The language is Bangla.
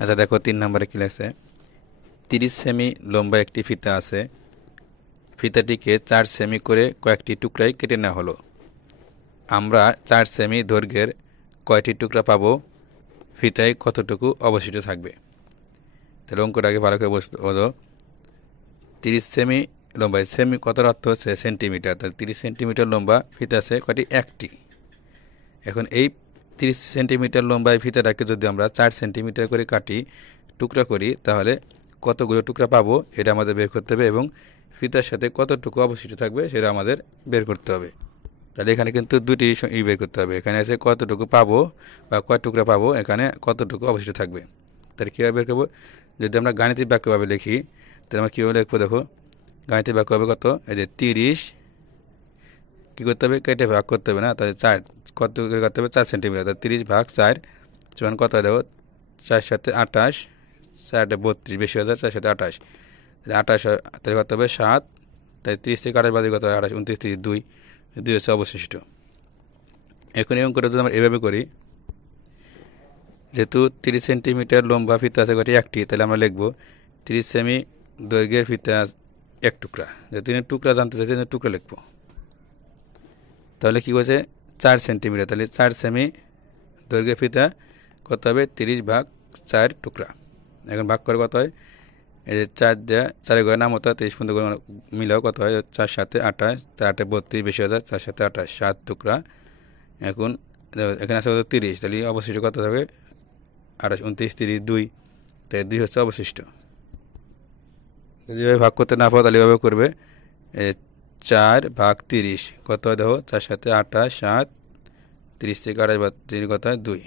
আচ্ছা দেখো 3 নম্বরে কি লেখছে 30 সেমি লম্বা একটি ফিতা আছে। ফিতাটিকে 4 সেমি করে কয়েকটি টুকরায় কেটে নেওয়া হলো। আমরা 4 সেমি দৈর্ঘ্যের কয়টি টুকরা পাবো? ফিতায় কতটুকু অবশিষ্ট থাকবে? তাহলে অঙ্কটাকে ভালো করে বুঝতে হলো। 30 সেমি লম্বা, সেমি কত অর্থ হচ্ছে সেন্টিমিটার। তাহলে 30 সেন্টিমিটার লম্বা ফিতা আছে কয়টি? একটি। এখন এই 30 সেন্টিমিটার লম্বা এই ফিতাটাকে যদি আমরা 4 সেন্টিমিটার করে কাটি, টুকরা করি, তাহলে কতগুলো টুকরা পাবো এটা আমাদের বের করতে হবে এবং ফিতার সাথে কতটুকু অবশিষ্ট থাকবে সেটা আমাদের বের করতে হবে। তাহলে এখানে কিন্তু দুটি বের করতে হবে। এখানে আছে কতটুকু পাবো বা কয় টুকরা পাবো, এখানে কতটুকু অবশিষ্ট থাকবে। তাহলে কীভাবে বের করবো? যদি আমরা গাণিতিক বাক্যভাবে লিখি তাহলে আমরা কীভাবে লিখবো? দেখো গাণিতিক বাক্য হবে কত? এই যে 30 কী করতে হবে? কেটে ভাগ করতে হবে না? তাহলে 4 কত করে করতে হবে? 4 সেন্টিমিটার। তাহলে 30 ভাগ 4 সমান কত হয়? দেখো 4 সাথে 28, 4 32, বেশি হয়ে যায় 4 সাথে 28, তাহলে 28 তাহলে কত হবে? 7। তাই 30 থেকে 28 বাদে কত হয়? 28, 29, 30, 2 2 হচ্ছে অবশিষ্ট। এখন এই অঙ্কটা যদি আমরা এভাবে করি, যেহেতু 30 সেন্টিমিটার লম্বা ফিতা আছে কয়টি? একটি, তাহলে আমরা লিখবো 30 সেমি দৈর্ঘ্যের ফিতা এক টুকরা। যেহেতু 3 টুকরা জানতে চাইছে, টুকরা লিখবো। তাহলে কী বলছে? 4 সেন্টিমিটার, তাহলে 4 সেমি দৈর্ঘ্যের ফিতা কত হবে? 30 ভাগ 4 টুকরা। এখন ভাগ করে কত হয়? এই যে 4 দেওয়া 4 ঘরে নাম হতো 30 পর্যন্ত মিলাও কত হয়? 4 সাথে 28, 4 32, বেশি হাজার 4 সাথে 28, 7 টুকরা। এখন এখানে আছে কত? 30, তাহলে অবশিষ্ট কত হবে? 28, 29, 30, 2, তাই 2 হচ্ছে অবশিষ্ট। যদি এভাবে ভাগ করতে না পারো তাহলে এভাবে করবে 4 ভাগ 30 কত হয়? দেখো 4 সাথে 28, 7, 30 থেকে 28 বাদ 3 কত হয়? 2।